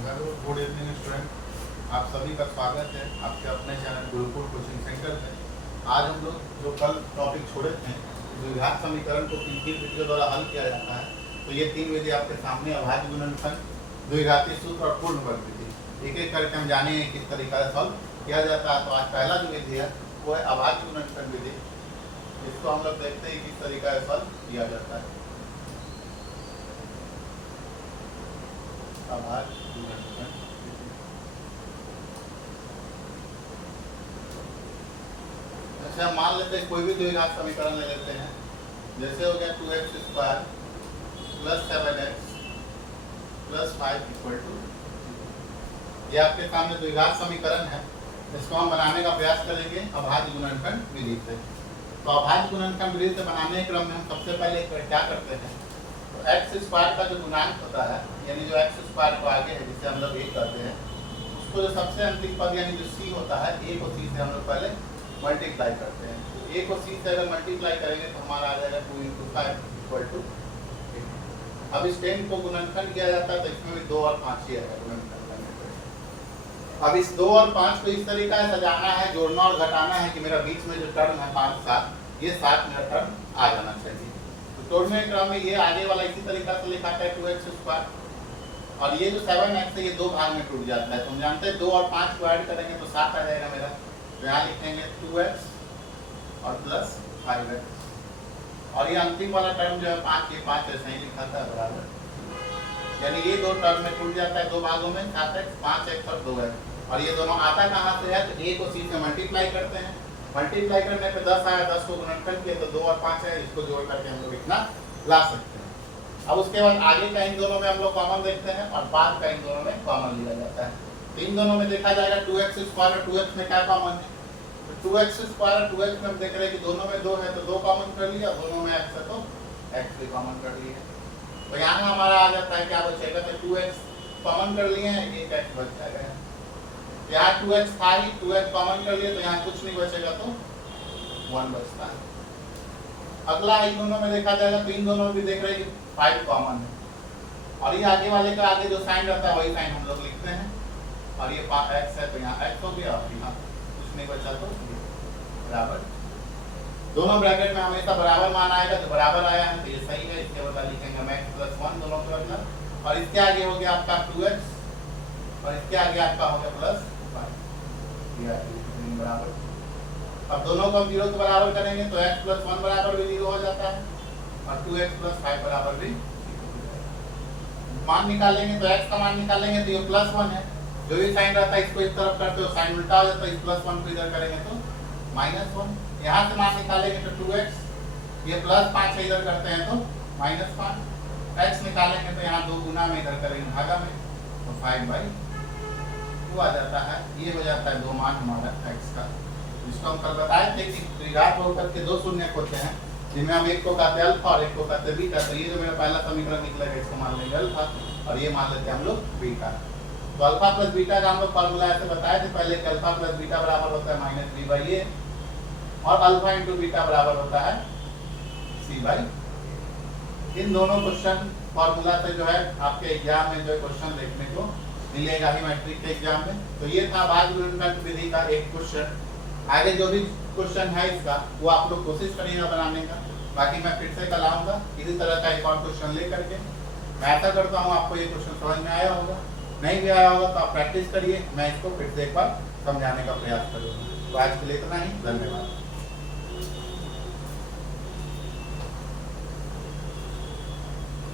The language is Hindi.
गुड इवनिंग स्टूडेंट, आप सभी का स्वागत है आपके अपने चैनल गुरुकुल कोचिंग सेंटर में। आज हम लोग जो कल टॉपिक छोड़े थे, द्विघात समीकरण को तीन तीन विधियों द्वारा हल किया जाता है, तो ये तीन विधि आपके सामने अभाज्य गुणनफल, द्विघाती सूत्र और पूर्ण वर्ग विधि एक एक करके हम जानेंगे किस तरीका से सॉल्व किया जाता है। तो आज पहला जो विधि है वो है अभाज्य गुणनफल विधि। इसको हम लोग देखते हैं किस तरीका से सॉल्व किया जाता है। अभाज्य गुणनफल अच्छा, मान लेते हैं कोई भी द्विघात समीकरण ले लेते हैं। जैसे हो गया 2x² + 7x + 5 = ये आपके सामने द्विघात समीकरण है। इसको हम बनाने का प्रयास करेंगे अभाज्य गुणनफल विधि से। तो अभाज्य गुणनफल विधि से बनाने के क्रम में हम सबसे पहले क्या करते हैं, तो x² का जो गुणांक होता है, यानी जो x² को आगे है जिसे हम लोग a कहते हैं, उसको जो सबसे अंतिम पद यानी जो c होता है, a को c से हम लोग पहले मल्टीप्लाई करते हैं। तो a को c से अगर मल्टीप्लाई करेंगे तो हमारा आ जाएगा 2 × 5 = 8। अब इस 10 को गुणनखंड किया जाता है तो इसमें भी 2 और 5 ही आएगा गुणनखंड करने पर। अब इस 2 और 5 को इस तरीका से सजाना है, जोड़ना और घटाना है कि मेरा बीच में जो टर्म है 5 7, ये 7 मेरा टर्म आ जाना चाहिए। तो तोड़ने के क्रम में ये आगे वाला इसी तरीका से लिखा है 2x² और ये जो 7x है ये दो भाग में टूट जाता है। तो हम जानते हैं 2 और 5 को ऐड करेंगे तो 7 आ जाएगा मेरा। तो यहाँ लिखेंगे 2x और प्लस 5x और ये अंतिम वाला टर्म जो है 5, ये 5 ऐसे ही लिखा था बराबर, यानी ये दो टर्म में टूट जाता है दो भागों में, 7x 5x और 2x। और ये दोनों आता कहाँ से है, तो a को c से मल्टीप्लाई करते हैं। मल्टीप्लाई करने पे 10 आया, 10 को गुणनखंड किया तो 2 और 5 है, इसको जोड़ करके हम लोग इतना ला सकते हैं। अब उसके बाद आगे का इन दोनों में हम लोग कॉमन देखते हैं और बाद का इन दोनों में कॉमन लिया जाता है। तो इन दोनों में देखा जाएगा 2x² और 2x में क्या कॉमन है, तो 2x² और 2x में हम देख रहे हैं कि दोनों में 2 है तो 2 कॉमन कर लिया, दोनों में x है तो x भी कॉमन कर लिया। तो यहाँ हमारा आ जाता है क्या बचेगा, तो 2x कॉमन कर लिए हैं, एक x बच जाएगा। यहाँ 2x था ही, 2x कॉमन कर लिए तो यहाँ कुछ नहीं बचेगा तो 1 बचता है। अगला इन दोनों में देखा जाएगा तो इन दोनों में भी देख रहे हैं कि 5 कॉमन है और ये आगे वाले का आगे जो साइन रहता है वही साइन हम लोग लिखते हैं और ये x है तो यहाँ x हो गया और यहाँ कुछ नहीं बचा तो बराबर। दोनों ब्रैकेट में हमेशा बराबर मान आएगा, तो बराबर आया है तो ये सही है। इसके बदला लिखेंगे हम x + 1 दोनों के बदला और इसके आगे हो गया आपका 2x और इसके आगे आपका हो गया +5, ये बराबर। अब दोनों को हम 0 के बराबर करेंगे तो x + 1 बराबर भी 0 हो जाता है और 2x + 5 बराबर भी मान निकालेंगे। तो x का मान निकालेंगे तो ये +1 है, जो भी साइन रहता है इसको इस तरफ करते हो साइन उल्टा हो जाता है, इस +1 को इधर करेंगे तो -1। यहाँ से मान निकालेंगे तो 2x, ये +5 है इधर करते हैं तो -5, x निकालेंगे तो यहाँ 2 गुना में इधर करेंगे भागा में तो 5/2 आ जाता है। ये हो जाता है 2 मान हमारा x का, जिसको हम कल बताए थे कि द्विघात बहुपद के 2 शून्यक होते हैं, जिनमें हम एक को कहते हैं अल्फा और एक को कहते हैं बीटा। तो ये जो मेरा पहला समीकरण निकलेगा इसको मान लेंगे अल्फा और ये मान लेते हैं हम लोग बीटा। तो अल्फा प्लस बीटा का हम लोग फार्मूला ऐसे बताए थे पहले कि अल्फा प्लस बीटा बराबर होता है -b/a और अल्फा × बीटा बराबर होता है c/a। इन दोनों क्वेश्चन फार्मूला से जो है आपके एग्जाम में जो क्वेश्चन देखने को मिलेगा ही मैट्रिक के एग्जाम में। तो ये था अभाज्य गुणनफल विधि का एक क्वेश्चन। आगे जो भी क्वेश्चन है इसका वो आप लोग कोशिश करिएगा बनाने का, बाकी मैं फिर से कल आऊँगा इसी तरह का एक और क्वेश्चन ले करके। मैं ऐसा करता हूँ आपको ये क्वेश्चन समझ में आया होगा, नहीं भी आया होगा तो आप प्रैक्टिस करिए, मैं इसको फिर से एक बार समझाने का प्रयास करूँगा। तो आज के लिए इतना ही, धन्यवाद।